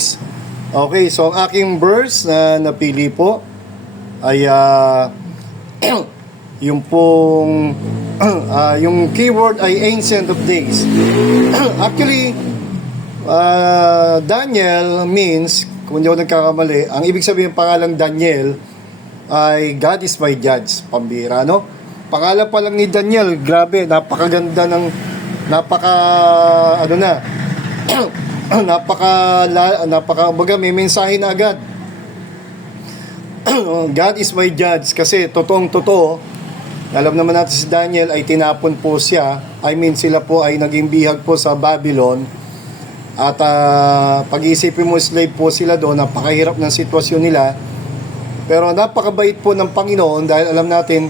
days. Okay, so ang aking verse na napili po ay yung pong yung keyword ay Ancient of Days. Actually, Daniel means, kung hindi ako nagkakamali, ang ibig sabihin ng pangalang Daniel ay God is my judge. Pambira, no? Pangalan pa lang ni Daniel, grabe, napakaganda ng baga may mensahe na agad. God is my judge, kasi totoong totoo. Alam naman natin si Daniel ay tinapon po siya. I mean, sila po ay naging bihag po sa Babylon. At pag-iisipin mo, slave po sila doon, napakahirap ng sitwasyon nila. Pero napakabait po ng Panginoon, dahil alam natin,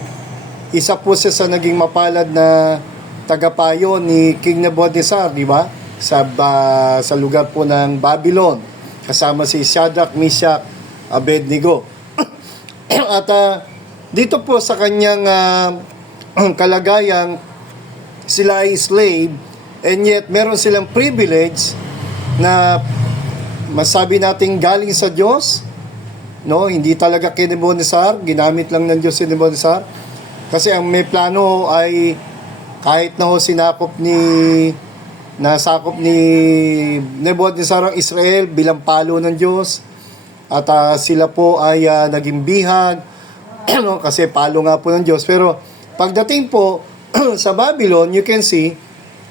isa po siya sa naging mapalad na tagapayo ni King Nebuchadnezzar, di ba? Sa lugar po ng Babylon, kasama si Shadrach, Meshach, Abednego. At dito po sa kanyang kalagayang sila ay slave, and yet meron silang privilege na masabi natin galing sa Diyos, no? Hindi talaga kay Nebuchadnezzar, ginamit lang ng Diyos si Nebuchadnezzar, kasi ang may plano ay kahit na sinakop ni Nebuchadnezzar ang Israel bilang palo ng Diyos, at sila po ay naging bihag, kasi palo nga po ng Diyos. Pero pagdating po sa Babylon, you can see,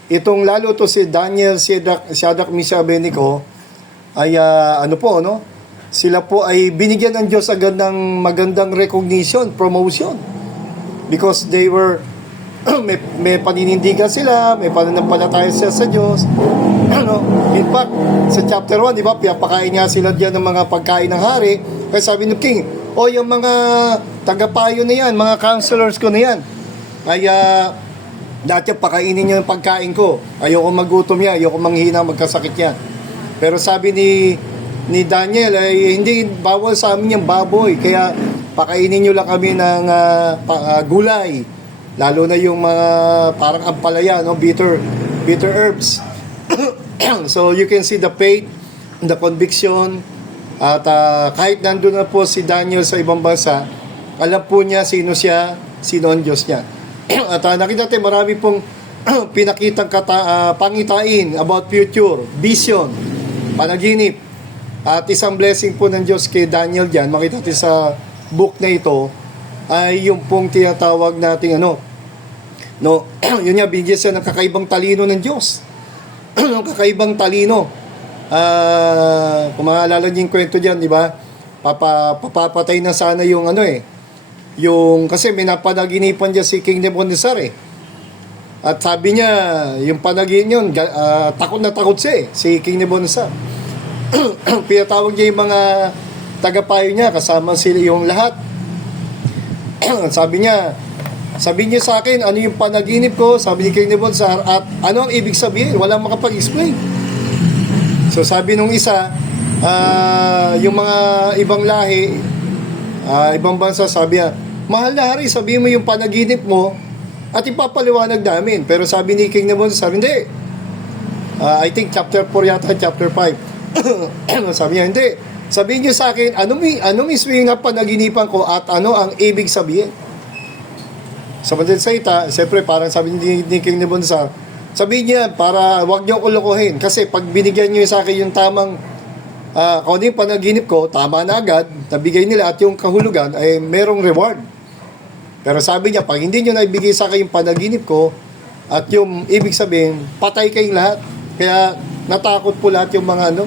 itong lalo to si Daniel, Shadrach, Meshach, Abednego, ay sila po ay binigyan ng Diyos agad ng magandang recognition, promotion, because they were may paninindigan sila, may pananampalataya sila sa Diyos. In fact, sa chapter 1, di ba, pinapakain nga sila diyan ng mga pagkain ng hari. Kaya sabi ng king, yung mga tagapayo na yan, mga counselors ko na yan, ay dati pakainin nyo yung pagkain ko. Ayoko magutom yan, ayoko manghina, magkasakit yan. Pero sabi ni Daniel, ay hindi bawal sa amin yung baboy, kaya pakainin nyo lang kami ng gulay. Lalo na yung mga parang ampalaya, no? bitter herbs. So you can see the faith, the conviction, at kahit nandun na po si Daniel sa ibang bansa, alam po niya sino siya, sino ang Diyos niya. At nakita natin marami pong pinakitang pangitain about future, vision, panaginip. At isang blessing po ng Diyos kay Daniel dyan, makita natin sa book na ito, ay yung pong tinatawag nating yun nga, bigyan siya ng kakaibang talino ng Diyos. Ng kakaibang talino. Kung maalala niyo yung kwento dyan, di ba? Papapatay na sana yung kasi may napanaginipan dyan si King Nebuchadnezzar At sabi niya, yung panagin yun, takot na takot siya si King Nebuchadnezzar. Pinatawag niya yung mga tagapayo niya, kasama sila yung lahat. Sabi niya sa akin, ano yung panaginip ko? Sabi ni King Nebuchadnezzar, at ano ang ibig sabihin? Walang makapag-explain. So sabi nung isa, yung mga ibang lahi, ibang bansa, sabi niya, mahal na hari, sabihin mo yung panaginip mo at ipapaliwanag namin. Pero sabi ni King Nebuchadnezzar, hindi. I think chapter 4 yata, chapter 5. Sabi niya, hindi. Sabihin niyo sa akin, ano mismo yung panaginipan ko at ano ang ibig sabihin? Sa madaling salita, siyempre parang sabi ni King Nebuchadnezzar, sabihin niya para wag niyo ako lokohin, kasi pag binigyan niyo sa akin yung tamang kung ano yung panaginip ko, tama na agad, nabigay nila, at yung kahulugan ay merong reward. Pero sabi niya, pag hindi niyo naibigay sa akin yung panaginip ko at yung ibig sabihin, patay kayong lahat. Kaya natakot po lahat yung mga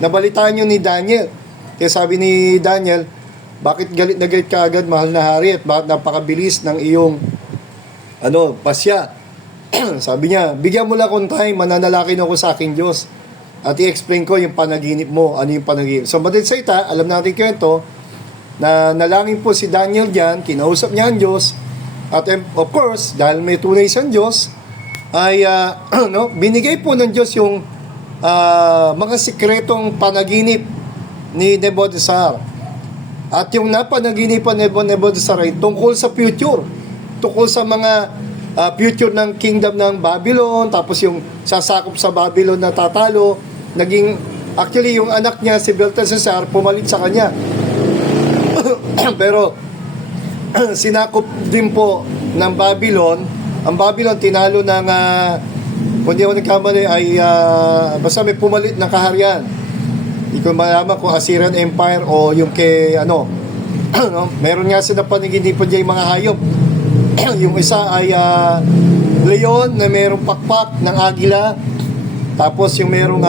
nabalitaan niyo ni Daniel. Kaya sabi ni Daniel, bakit galit na galit ka agad, mahal na hari, at bakit napakabilis ng iyong pasya? Sabi niya, bigyan mo lang akong time, mananalangin ako sa aking Diyos at i-explain ko yung panaginip mo, ano yung panaginip. So madaling salita, alam natin kwento na nalangin po si Daniel diyan, kinausap niya ang Diyos, at of course, dahil may tunay siyang Diyos, ay binigay po ng Diyos yung mga sikretong panaginip ni Nebuchadnezzar. At yung napanaginipan ni Nebuchadnezzar ay tungkol sa future, tungkol sa mga future ng kingdom ng Babylon, tapos yung sasakop sa Babylon na tatalo, naging Actually, yung anak niya, si Belteshazzar, pumalit sa kanya. Pero, sinakop din po ng Babylon. Ang Babylon, tinalo ng, kung di ako nagkamali, ay, basta may pumalit ng kaharian. Hindi ko malaman kung Assyrian Empire o yung kay, no? Meron nga sila paniginipan dyan yung mga hayop. Yung isa ay, leon na mayroong pakpak ng agila. Tapos yung merong,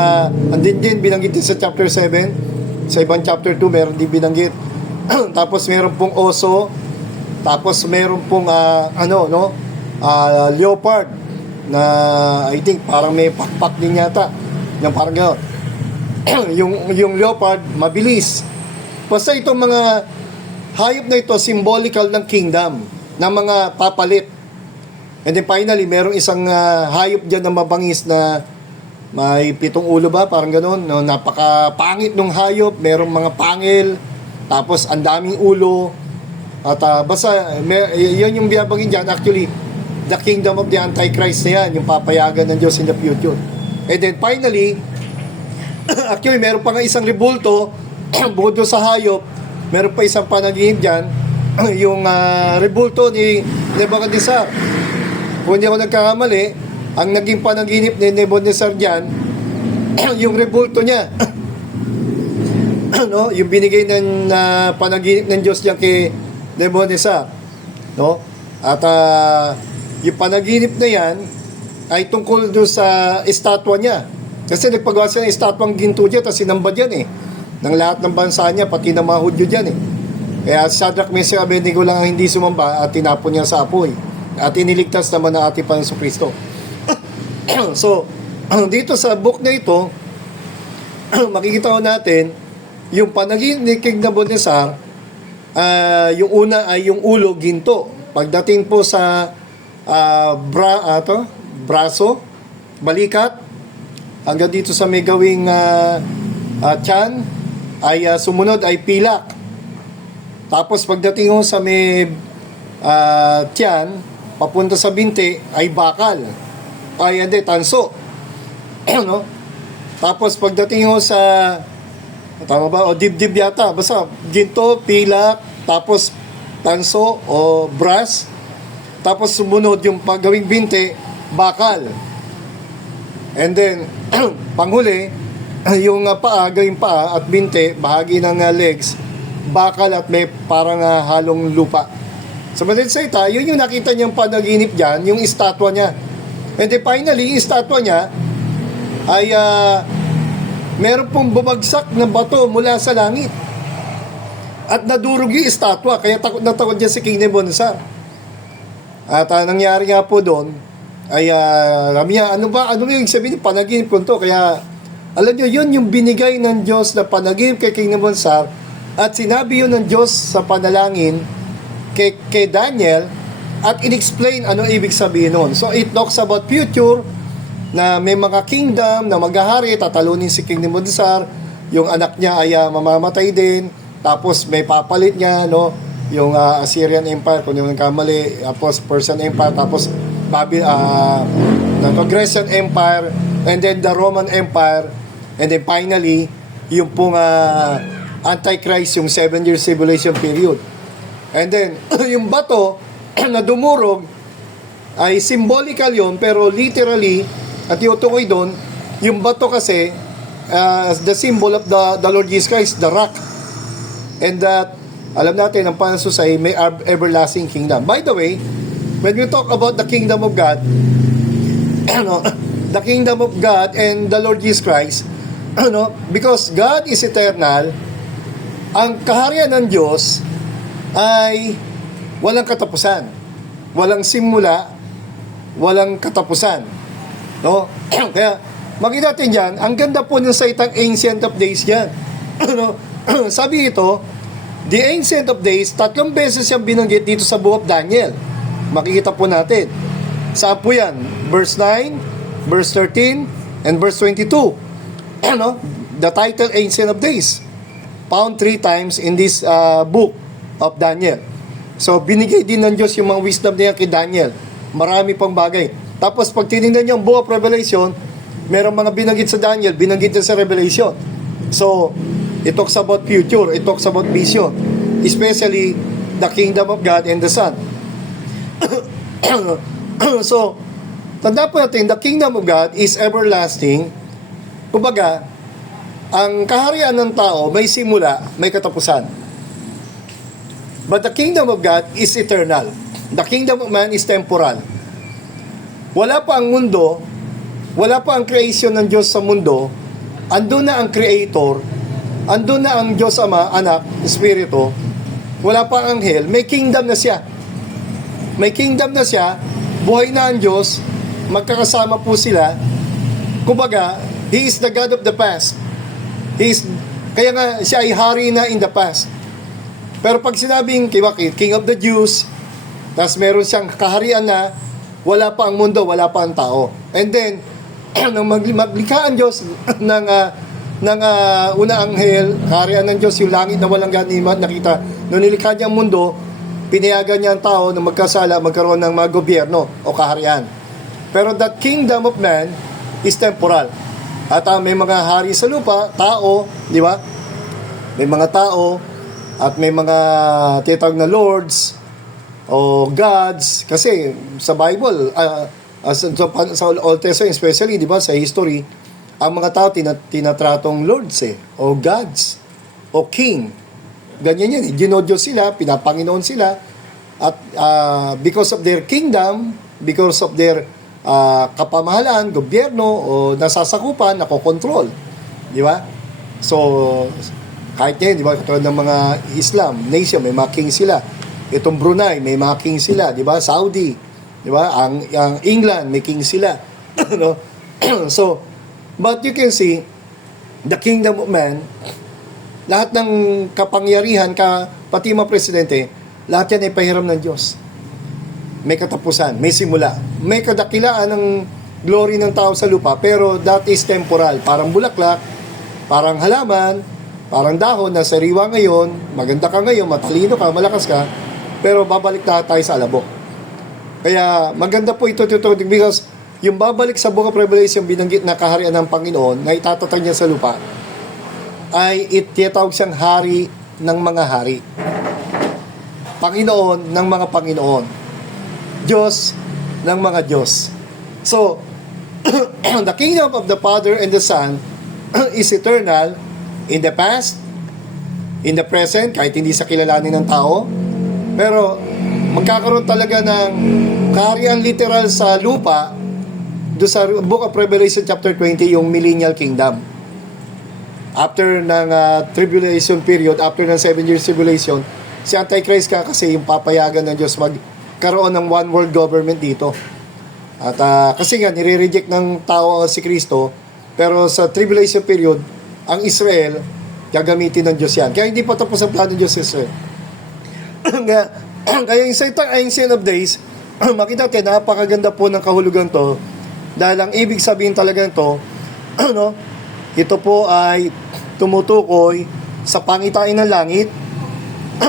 andin din, binanggit din sa chapter 7. Sa ibang chapter 2, meron din binanggit. Tapos meron pong oso. Tapos meron pong, leopard. Na, I think, parang may pakpak din yata. Yung parang gano'n. yung leopard, mabilis. Basta itong mga hayop na ito, symbolical ng kingdom. Ng mga papalit. And then finally, merong isang hayop dyan na mabangis na may 7 ulo ba? Parang gano'n. No? Napakapangit ng hayop. Merong mga pangil. Tapos, ang daming ulo. At basta, yun yung biyabangin dyan. Actually, the kingdom of the Antichrist na yan. Yung papayagan ng Diyos in the future. And then finally, actually, meron pa nga isang rebulto. Bukod doon sa hayop, meron pa isang panaginip dyan. Yung rebulto ni Nebuchadnezzar. Kung hindi ako nagkakamali, ang naging panaginip ni Nebuchadnezzar dyan, yung rebulto niya. No? Yung binigay ng panaginip ng Diyos dyan kay Nebuchadnezzar. No? At yung panaginip na yan ay tungkol doon sa estatwa niya. Kasi nagpagawa siya ng estatwang ginto dyan, tapos sinamba dyan ng lahat ng bansa niya, pati ng mga Hudyo dyan Kaya Shadrach, Meshach, Abednego lang ang hindi sumamba at tinapon niya sa apoy. At iniligtas naman ng ating Panginoong Kristo. So, dito sa book na ito, makikita ko natin yung panaginip ni King Nebuchadnezzar. Yung una ay yung ulo, ginto. Pagdating po sa braso, balikat, hanggang dito sa may gawing tiyan, ay sumunod ay pilak. Tapos pagdating ho sa may tiyan, papunta sa binti, ay bakal. Ay, hindi, tanso. No? Tapos pagdating ho sa, tama ba? O dibdib yata. Basta ginto, pilak, tapos tanso o brass. Tapos sumunod yung paggawing binti, bakal. And then, panghuli, yung paa, gawing paa at binti, bahagi ng legs, bakal at may parang halong lupa. So, madalit salita, yun yung nakita niyang panaginip dyan, yung estatwa niya. And then finally, yung estatwa niya ay meron pong bumagsak na bato mula sa langit. At nadurog yung estatwa, kaya takot na takot dyan si King Nebuchadnezzar. At nangyari nga po doon, ay sabi niya, ano yung sabihin, panaginip ko to? Kaya, alam niyo, yun yung binigay ng Diyos na panaginip kay King Nebuchadnezzar, at sinabi yun ng Diyos sa panalangin kay Daniel, at in-explain ano ibig sabihin nun. So, it talks about future, na may mga kingdom na maghahari, tatalunin si King Nebuchadnezzar, yung anak niya ay mamamatay din, tapos may papalit niya, no? Yung Assyrian Empire, kung yung kamali, tapos Persian Empire, tapos the Grecian Empire, and then the Roman Empire, and then finally, yung pong Antichrist, yung 7 years tribulation period. And then, yung bato na dumurog, ay symbolical yun, pero literally, at yutukoy doon, yung bato kasi, the symbol of the Lord Jesus Christ, the rock. And that, alam natin, ang pansus ay may everlasting kingdom. By the way, when we talk about the kingdom of God, the kingdom of God and the Lord Jesus Christ, because God is eternal, ang kaharian ng Diyos ay walang katapusan. Walang simula, walang katapusan. No? Kaya, makita natin dyan, ang ganda po ng salitang Ancient of Days dyan. Sabi ito, the Ancient of Days, 3 beses siyang binanggit dito sa Book of Daniel. Makikita po natin. Saan po yan? Verse 9, verse 13, and verse 22. The title Ancient of Days, found 3 times in this book of Daniel. So, binigay din ng Diyos yung mga wisdom niya kay Daniel. Marami pang bagay. Tapos, pag tinignan niyo ang Book of Revelation, merong mga binanggit sa Daniel, binanggit din sa Revelation. So, it talks about future, it talks about vision, especially the kingdom of God and the Son. So, tanda po natin, the kingdom of God is everlasting. Kumbaga, ang kaharian ng tao may simula, may katapusan. But the kingdom of God is eternal. The kingdom of man is temporal. Wala pa ang mundo, wala pa ang creation ng Diyos sa mundo, andun na ang Creator, andun na ang Diyos Ama, Anak, Espiritu, wala pa ang anghel, may kingdom na siya. May kingdom na siya, buhay na ang Diyos, magkakasama po sila. Kumbaga, He is the God of the past. Kaya nga, siya ay hari na in the past. Pero pag sinabing, King of the Jews, tapos meron siyang kaharian na, wala pa ang mundo, wala pa ang tao. And then, nang maglikha ang Diyos ng una anghel, kaharian ng Diyos, yung langit na walang ganima nakita, nung nilikha niya ang mundo, pinayagan niya ang tao na magkasala, magkaroon ng mga gobyerno o kaharian. Pero that kingdom of man is temporal. At may mga hari sa lupa, tao, di ba? May mga tao, at may mga tinatawag na lords, o gods, kasi sa Bible, sa Old Testament especially, di ba, sa history, ang mga tao tinatratong lords o gods, o king. Ganyan yan, Ginodyo sila, pinapanginoon sila, at because of their kingdom, because of their kapamahalan, gobyerno, o nasasakupan, nakokontrol. Di ba? So, kahit ngayon, di ba, katulad ng mga Islam, nation, may mga king sila. Itong Brunei, may mga king sila, di ba? Saudi, di ba? Ang England, may king sila. No? So, but you can see, the kingdom of man, lahat ng kapangyarihan, pati mga presidente, lahat yan ay pahiram ng Diyos. May katapusan, may simula. May kadakilaan ng glory ng tao sa lupa, pero that is temporal. Parang bulaklak, parang halaman, parang dahon na sariwa ngayon, maganda ka ngayon, matalino ka, malakas ka, pero babalik na tayo sa alabok. Kaya maganda po ito because yung babalik sa Book of Revelation, binanggit na kaharian ng Panginoon na itatatag niya sa lupa, ay itiyatawag siyang hari ng mga hari. Panginoon ng mga Panginoon. Diyos ng mga Diyos. So, the kingdom of the Father and the Son is eternal in the past, in the present, kahit hindi sa kilalanin ng tao, pero magkakaroon talaga ng kaharian literal sa lupa do sa Book of Revelation chapter 20, yung millennial kingdom. After ng tribulation period, after ng 7 years tribulation, si Antichrist ka kasi yung papayagan ng Diyos magkaroon ng one world government dito. At kasi nga, nire-reject ng tao si Kristo, pero sa tribulation period, ang Israel, gagamitin ng Diyos yan. Kaya hindi pa tapos ang plano ng Diyos sa Israel. Kaya yung Satan Ancient of Days, makita natin, napakaganda po ng kahulugan to, dahil ang ibig sabihin talaga nito, no, ito po ay tumutukoy sa pangitain ng langit,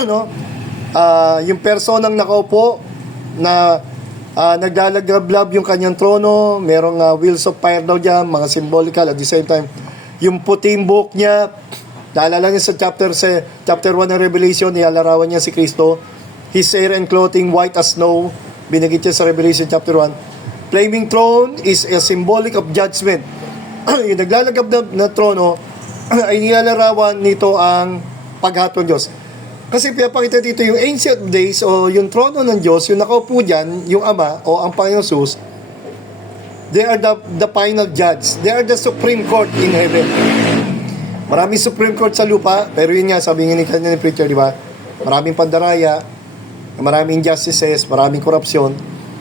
no, yung personang nakaupo na naglalagablab yung kanyang trono, merong wheels of fire daw dyan, mga symbolical, at the same time, yung puting buhok niya, naalala niya sa chapter 1 ng Revelation, nilalarawan niya si Kristo, his hair and clothing white as snow, binagit niya sa Revelation chapter 1. Flaming throne is a symbolic of judgment. Yung naglalagab na trono, ay nilalarawan nito ang paghatol ng Diyos. Kasi pinapakita dito yung ancient days o yung trono ng Diyos, yung nakaupo dyan, yung Ama o ang Panginoon Jesus, they are the final judge. They are the Supreme Court in heaven. Maraming Supreme Court sa lupa, pero yun nga, sabi nga ni kanina ni preacher, di ba? Maraming pandaraya, maraming injustices, maraming korupsyon,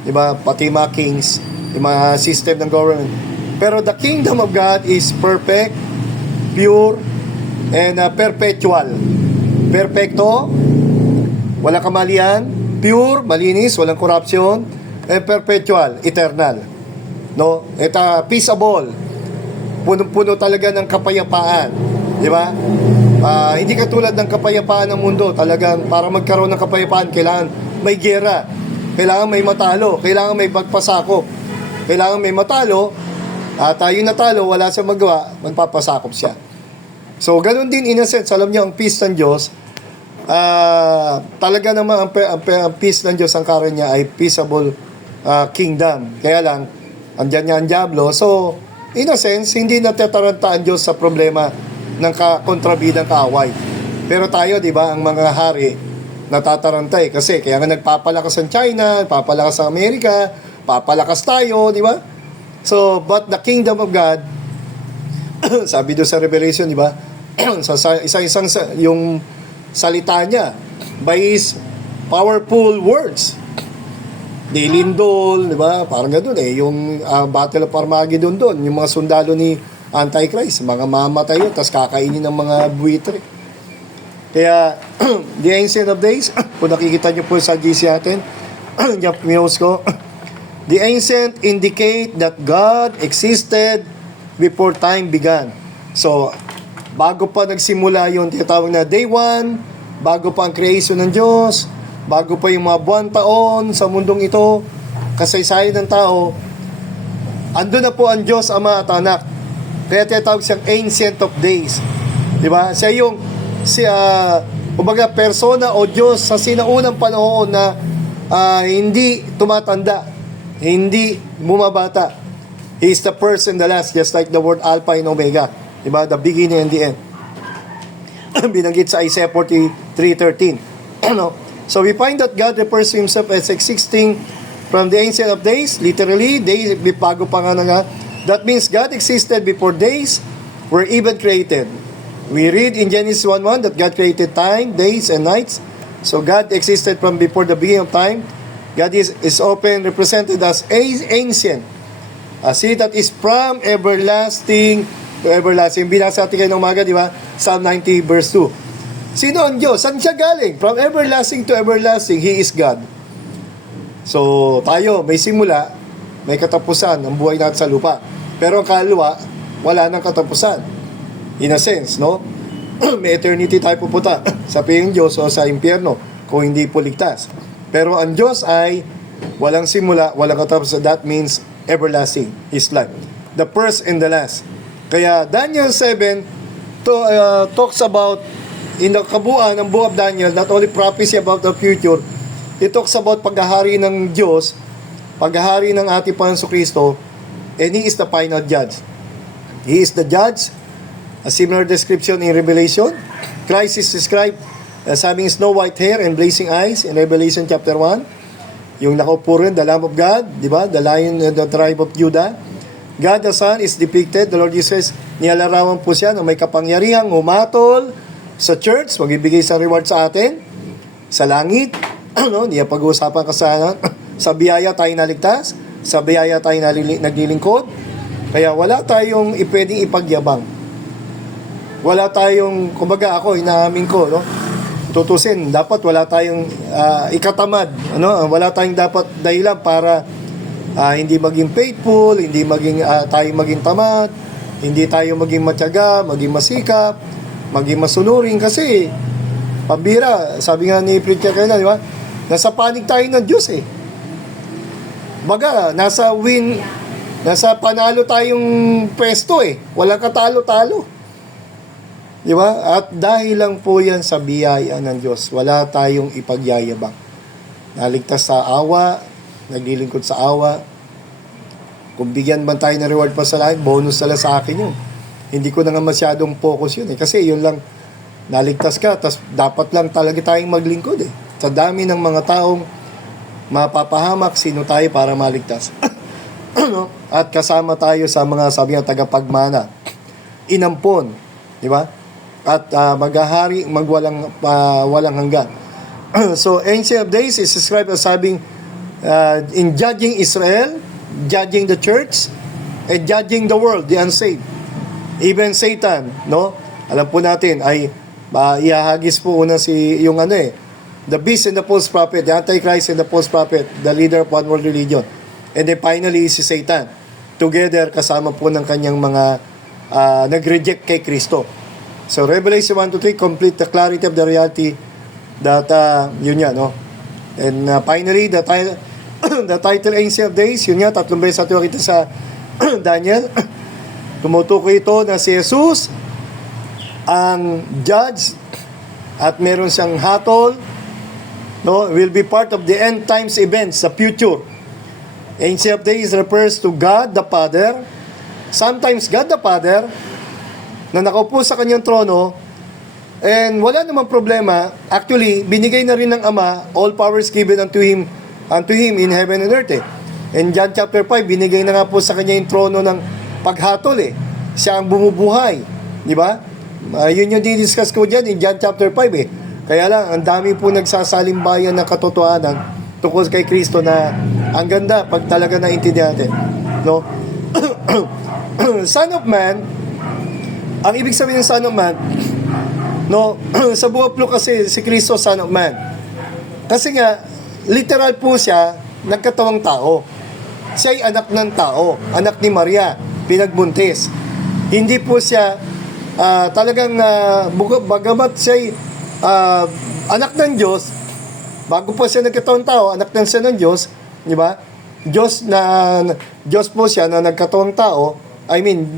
di ba? Pati mga kings, yung mga system ng government. Pero the kingdom of God is perfect, pure, and perpetual. Perfecto, walang kamalian, pure, malinis, walang corruption, and perpetual, eternal. No? Ito, peaceable. Puno-puno talaga ng kapayapaan. Di ba? Hindi katulad ng kapayapaan ng mundo. Talagang para magkaroon ng kapayapaan, kailangan may giyera. Kailangan may matalo. Kailangan may pagpasakop. Kailangan may matalo. At yung natalo, wala siyang magawa, magpapasakop siya. So, ganun din in a sense, alam niyo, ang peace ng Diyos, talaga naman ang peace ng Diyos, ang karon niya ay peaceable kingdom. Kaya lang, andyan niya ang Diablo. So, in a sense, hindi natataranta ang Diyos sa problema ng kontrabidang kaaway. Pero tayo, di ba, ang mga hari, natataranta kasi kaya nga nagpapalakas ang China, nagpapalakas ang Amerika, papalakas tayo, di ba? So, but the kingdom of God, sabi doon sa Revelation, di ba? sa isang yung salita niya, by His powerful words. Dilindol, di ba? Parang gano'n yung Battle of Armageddon doon, yung mga sundalo ni Antichrist, mga mamatay yun, tapos kakainin ng mga buwitre. Kaya, the Ancient of Days, kung nakikita nyo po sa GC natin, yung news ko, the Ancient indicate that God existed before time began. So, bago pa nagsimula yung tinatawag na Day 1, bago pa ang creation ng Diyos, bago pa yung mga buwan taon sa mundong ito, kasaysayan ng tao, ando na po ang Diyos, Ama at Anak. Kaya tinatawag siyang Ancient of Days. Diba? Siya yung kumbaga persona o Diyos sa sinaunang panahon na hindi tumatanda, hindi bumabata. He is the first and the last, just like the word Alpha and Omega. Diba? The beginning and the end. Binanggit sa Isaiah 43:13. So we find that God refers to Himself as existing from the Ancient of Days, literally, days bago pa nga. That means God existed before days were even created. We read in Genesis 1:1 that God created time, days, and nights. So God existed from before the beginning of time. God is often represented as ancient, as He that is from everlasting to everlasting. Binasa natin kayo ng umaga, di ba? Psalm 90 verse 2. Sino ang Diyos? Saan siya galing? From everlasting to everlasting, He is God. So, tayo, may simula, may katapusan ang buhay natin sa lupa. Pero ang kaluluwa, wala nang katapusan. In a sense, no? May eternity tayo pupunta sa piyeng Diyos o sa impyerno kung hindi po ligtas. Pero ang Diyos ay walang simula, walang katapusan. That means everlasting, His life. The first and the last. Kaya Daniel 7 talks about, in the kabuuan ng book of Daniel, not only prophecy about the future, it talks about paghahari ng Diyos, paghahari ng ating Panginoon Kristo, and He is the final judge. He is the judge. A similar description in Revelation. Christ is described as having snow white hair and blazing eyes in Revelation chapter 1. Yung nakaupo rin, the Lamb of God, di ba? The Lion of the tribe of Judah. God the Son is depicted, the Lord Jesus, nilalarawan po siya na may kapangyarihang umatol sa church, magbibigay sa reward sa atin, sa langit, niya pag-uusapan kasalanan, sa biyaya tayo naligtas, sa biyaya tayo naglilingkod, kaya wala tayong pwedeng ipagyabang. Wala tayong, kumbaga ako, inaamin ko, no? Tutusin, dapat wala tayong ikatamad, wala tayong dapat dahilan para hindi maging faithful, hindi tayo maging tamad, hindi tayo maging matyaga, maging masikap, maging masunurin, kasi pambira, sabi nga ni preacher kayo na, di ba? Nasa panig tayo ng Diyos Baga, nasa panalo tayong pwesto walang katalo-talo. Di ba? At dahil lang po yan sa biyaya ng Diyos, wala tayong ipagyayabang. Naligtas sa awa, naglilingkod sa awa. Kung bigyan man tayo ng reward pa sa langit, bonus na lang sa akin yun. Hindi ko na nga masyadong focus yun Kasi yun lang, naligtas ka, tas dapat lang talaga tayong maglingkod Sa dami ng mga taong mapapahamak, sino tayo para maligtas? At kasama tayo sa mga, sabi nga, tagapagmana. Inampon. Di ba? At maghahari, walang hanggan. So, Ancient of Days is described as having, in judging Israel, judging the church, and judging the world, the unsaved. Even Satan, no? Alam po natin, ay ihahagis po una yung the beast and the false prophet, the Antichrist and the false prophet, the leader of one world religion. And then finally, si Satan. Together, kasama po ng kanyang mga nag-reject kay Kristo. So, Revelation 1-3 complete the clarity of the reality that, yun yan, no? And finally, the title Ancient of Days, yun nga, 3 beses natin makita sa Daniel. Tumutukoy ito na si Jesus ang judge at meron siyang hatol, no, will be part of the end times events sa future. Ancient of Days refers to God the Father. Sometimes God the Father na nakaupo sa kanyang trono, and wala namang problema. Actually, binigay na rin ng Ama, all powers given unto Him in heaven and earth. In John chapter 5, binigay na nga po sa kanya yung trono ng paghatol Siya ang bumubuhay. Di ba? Yun yung didiscuss ko dyan in John chapter 5 Kaya lang, ang dami po nagsasalimbayan ng katotohanan tungkol kay Kristo na ang ganda pag talaga naintindihan natin. No? Son of Man, ang ibig sabihin ng Son of Man, no, sa buwaplo kasi si Kristo Son of Man. Kasi nga, literal po siya, nagkatawang tao. Siya ay anak ng tao, anak ni Maria, pinagbuntis. Hindi po siya talagang, bagamat siya ay anak ng Diyos, bago po siya nagkatawang tao, anak ng siya ng Diyos, di ba? Diyos po siya na nagkatawang tao,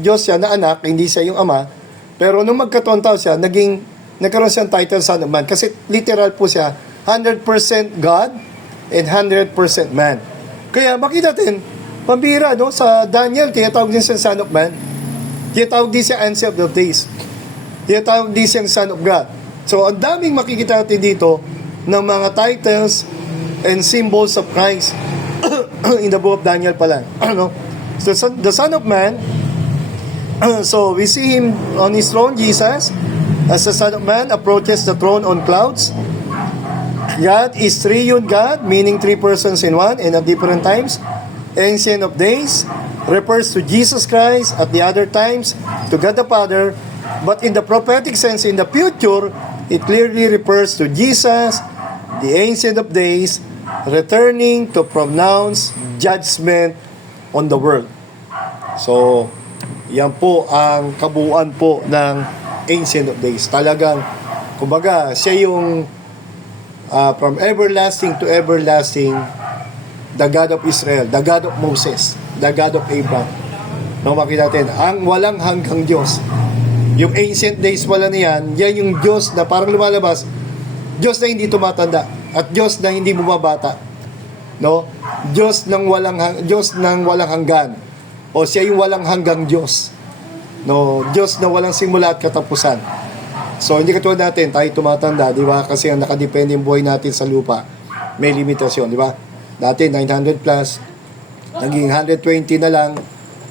Diyos siya na anak, hindi siya yung ama. Pero nung magkatawang tao siya, nagkaroon siyang title Son of Man. Kasi literal po siya, 100% God and 100% man. Kaya makita natin, pambira, no? Sa Daniel, tinatawag din siya Son of Man. Tinatawag din siya Ancient of Days. Tinatawag din siya Son of God. So, ang daming makikita natin dito ng mga titles and symbols of Christ in the book of Daniel pala. So, the Son of Man, so we see Him on His throne, Jesus, as the Son of Man approaches the throne on clouds. God is triune God, meaning three persons in one and at different times. Ancient of Days refers to Jesus Christ, at the other times to God the Father. But in the prophetic sense, in the future, it clearly refers to Jesus, the Ancient of Days, returning to pronounce judgment on the world. So, yan po ang kabuuan po ng Ancient of Days. Talagang, kumbaga, siya yung from everlasting to everlasting, the God of Israel, the God of Moses, the God of Abraham. No, makita natin, ang walang hanggang Diyos. Yung Ancient Days wala na yan yung Diyos na parang lumalabas, Diyos na hindi tumatanda, at Diyos na hindi bumabata. No? Diyos ng walang hanggan. O siya yung walang hanggang Diyos. No, Diyos na walang simula at katapusan. So, hindi katulad natin, tayo tumatanda, di ba? Kasi ang nakadepende yung buhay natin sa lupa, may limitasyon, di ba? Dati, 900 plus, naging 120 na lang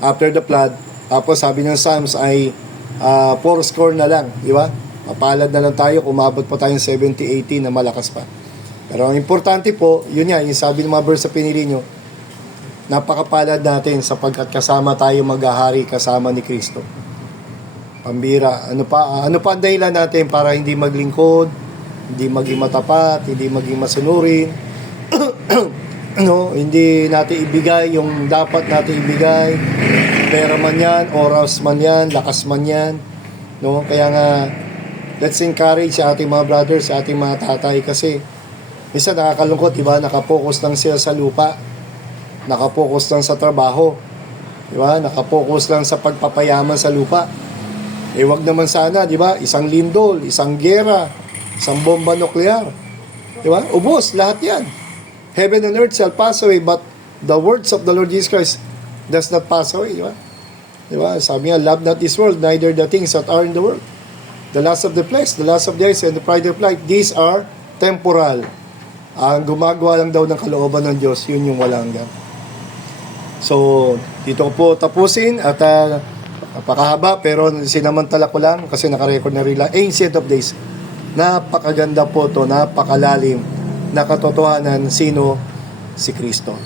after the flood. Tapos, sabi ng Psalms ay 4 score na lang, di ba? Mapalad na lang tayo, umabot pa tayong 70-80 na malakas pa. Pero ang importante po, yun nga, yung sabi ng mga verse sa pinili nyo, napakapalad natin sapagkat kasama tayo maghahari kasama ni Kristo. Pambira, ano pa ang dahilan natin para hindi maglingkod, hindi maging matapat, hindi maging masunurin, no, hindi natin ibigay yung dapat natin ibigay, pera man yan, oras man yan, lakas man yan, no? Kaya nga, let's encourage sa ating mga brothers, sa ating mga tatay, kasi minsan nakakalungkot, diba? Nakapokus lang sila sa lupa, nakapokus lang sa trabaho, diba? Nakapokus lang sa pagpapayaman sa lupa. Wag naman sana, di ba? Isang lindol, isang gera, isang bomba nuklear. Di ba? Ubos, lahat yan. Heaven and earth shall pass away, but the words of the Lord Jesus Christ does not pass away, di ba? Di ba? Sabi nga, love not this world, neither the things that are in the world. The lust of the flesh, the lust of the eyes, and the pride of life, these are temporal. Ang gumagawa lang daw ng kalooban ng Diyos, yun yung walang hanggan. So, dito ko po tapusin at napakahaba, pero sinamantala ko lang kasi nakarecord na rin lang. Ancient of Days. Napakaganda po to, napakalalim na katotohanan sino si Kristo.